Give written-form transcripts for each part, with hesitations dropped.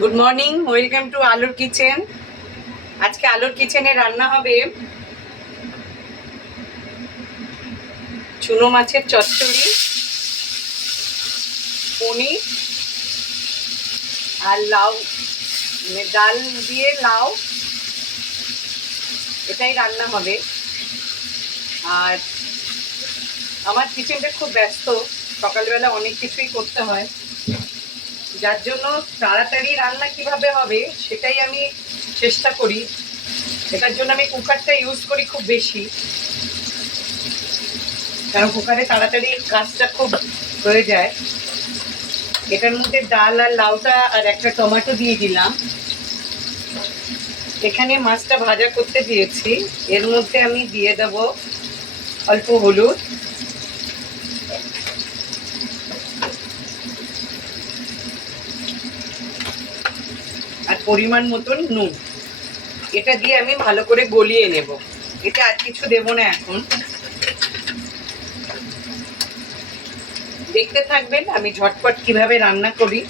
Good morning, welcome to আলুর kitchen. আজকে আলুর কিচেনে রান্না হবে চুনো মাছের চচ্চড়ি, পনির আর লাউ, ডাল দিয়ে লাউ, এটাই রান্না হবে। আর আমার কিচেনটা খুব ব্যস্ত, সকালবেলা অনেক কিছুই করতে হয়, যার জন্য তাড়াতাড়ি রান্না কিভাবে হবে সেটাই আমি চেষ্টা করি। এটার জন্য আমি কুকারটা ইউজ করি খুব বেশি, কারণ কুকারে তাড়াতাড়ি কাজটা খুব হয়ে যায়। এটার মধ্যে ডাল আর লাউটা আর একটা টমেটো দিয়ে দিলাম। এখানে মাছটা ভাজা করতে দিয়েছি, এর মধ্যে আমি দিয়ে দেব অল্প হলুদ, আর পরিমাণ মতন নুন। এটা দিয়ে আমি ভালো করে গলিয়ে নেব। এটা আর কিছু দেব না এখন। দেখতে থাকবেন আমি ঝটপট কিভাবে রান্না করি।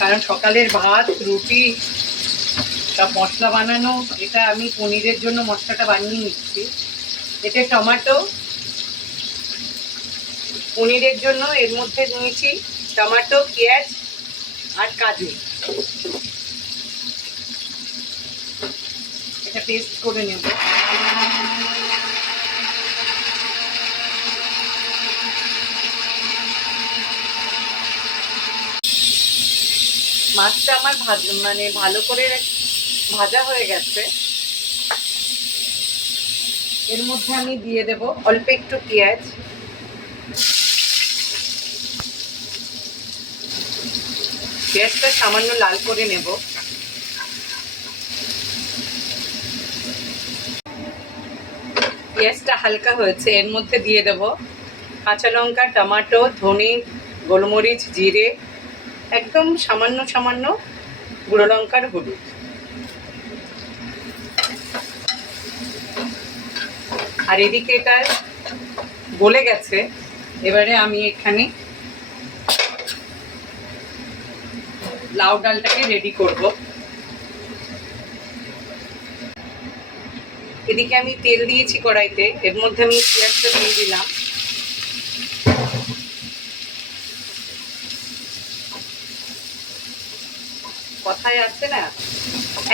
কারণ সকালের ভাত, রুটি, সব মশলা বানানো, এটা আমি পনিরের জন্য মশলাটা বানিয়ে নিচ্ছি। এটা টমেটো, পনিরের জন্য এর মধ্যে নিয়েছি টমেটো, পেঁয়াজ আর কাজু। এটা পেস্ট করে নেব। মাছটা আমার ভালো করে ভাজা হয়ে গেছে। এর মধ্যে আমি দিয়ে দেব অল্প একটু পেঁয়াজ, পেঁয়াজটা সামান্য লাল করে নেব। পেঁয়াজটা হালকা হয়েছে, এর মধ্যে দিয়ে দেব কাঁচা লঙ্কা, টমেটো, ধনে, গোলমরিচ, জিরে, একদম সামান্য সামান্য গুঁড়ো লঙ্কার হলুদ। আর এদিকে এটা গলে গেছে। এবারে আমি এখানে লাউ ডালটাকে রেডি করব। এদিকে আমি তেল দিয়েছি কড়াইতে, এর মধ্যে আমি পেঁয়াজটা দিয়ে দিলাম। কথায় আছে না,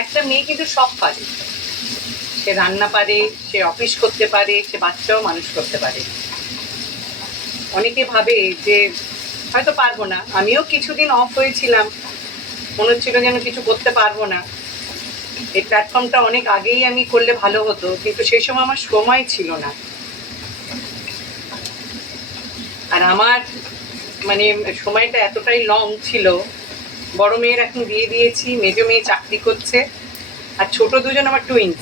একটা মেয়ে কিন্তু সব পারে। সে রান্না পারে, সে অফিস করতে পারে, সে বাচ্চাও মানুষ করতে পারে। অনেকে ভাবে যে হয়তো পারবো না। আমিও কিছুদিন অফ হয়েছিলাম, মনে হচ্ছিল যেন কিছু করতে পারবো না। এই প্ল্যাটফর্মটা অনেক আগেই আমি করলে ভালো হতো, কিন্তু সেই সময় আমার সময় ছিল না। আর আমার সময়টা এতটাই লং ছিল। বড় মেয়ের এখন বিয়ে দিয়েছি, মেজো মেয়ে চাকরি করছে, আর ছোট দুজন আমার টুইন্স,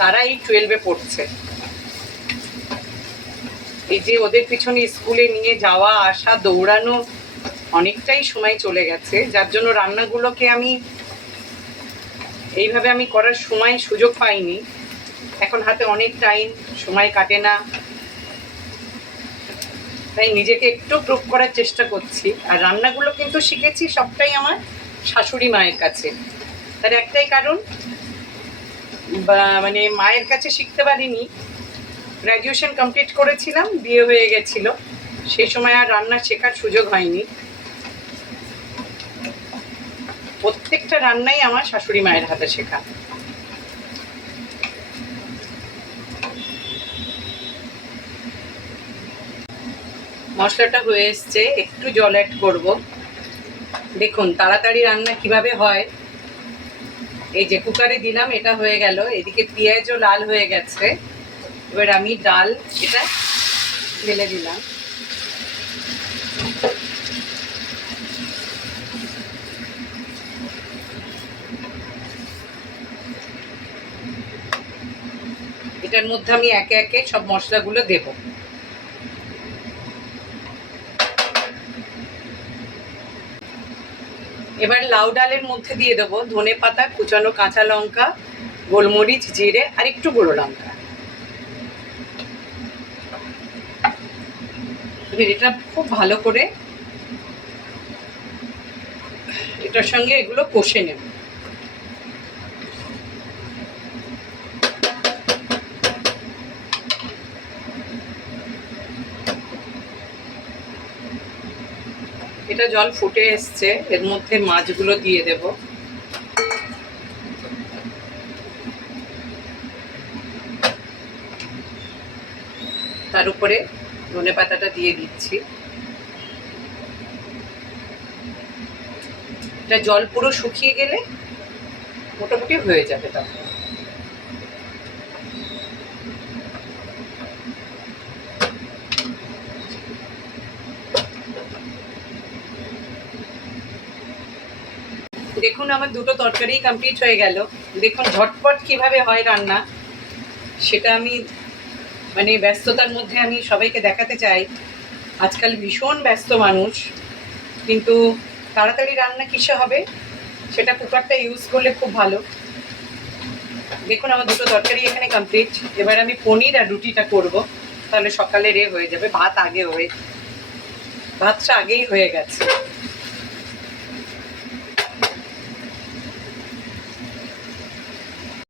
তারা এই 12-এ পড়ছে। এই যে ওদের পিছনে স্কুলে নিয়ে যাওয়া আসা, দৌড়ানো, অনেকটাই সময় চলে গেছে, যার জন্য রান্নাগুলোকে আমি এইভাবে করার সময় সুযোগ পাইনি। এখন হাতে অনেক টাইম, সময় কাটে না, তাই নিজেকে একটু প্রুভ করার চেষ্টা করছি। আর রান্নাগুলো কিন্তু শিখেছি সবটাই আমার শাশুড়ি মায়ের কাছে। তার একটাই কারণ, মায়ের কাছে শিখতে পারিনি। গ্র্যাজুয়েশন কমপ্লিট করেছিলাম, বিয়ে হয়ে গেছিল, সেই সময় আর রান্না শেখার সুযোগ হয়নি। প্রত্যেকটা রান্নাই আমার শাশুড়ি মায়ের হাতে শেখা। মশলাটা হয়ে এসছে, একটু জল অ্যাড করব। দেখুন তাড়াতাড়ি রান্না কিভাবে হয়। এই যে কুকারে দিলাম, এটা হয়ে গেল। এদিকে পেঁয়াজও লাল হয়ে গেছে। এবার আমি ডাল এটা ঢেলে দিলাম। এটার মধ্যে আমি একে একে সব মশলাগুলো দেব। এবার লাউ ডালের মধ্যে দিয়ে দেবো ধনে পাতা, কুচানো কাঁচা লঙ্কা, গোলমরিচ, জিরে আর একটু গুঁড়ো লঙ্কা। এবার এটা খুব ভালো করে এটার সঙ্গে এগুলো কষে নেব। এটা জল ফুটে এসছে, এর মধ্যে মাছগুলো দিয়ে দেব। তার উপরে ধনে পাতাটা দিয়ে দিচ্ছি। এটা জল পুরো শুকিয়ে গেলে মোটামুটি হয়ে যাবে তখন। দেখুন আমার দুটো তরকারি কমপ্লিট হয়ে গেল। দেখুন ঝটপট কিভাবে হয় রান্না, সেটা আমি মানে ব্যস্ততার মধ্যে আমি সবাইকে দেখাতে চাই। আজকাল ভীষণ ব্যস্ত মানুষ, কিন্তু তাড়াতাড়ি রান্না কিসে হবে, সেটা কুকারটা ইউজ করলে খুব ভালো। দেখুন আমার দুটো তরকারি এখানে কমপ্লিট। এবার আমি পনির আর রুটিটা করব, তাহলে সকালে হয়ে যাবে। ভাতটা আগেই হয়ে গেছে।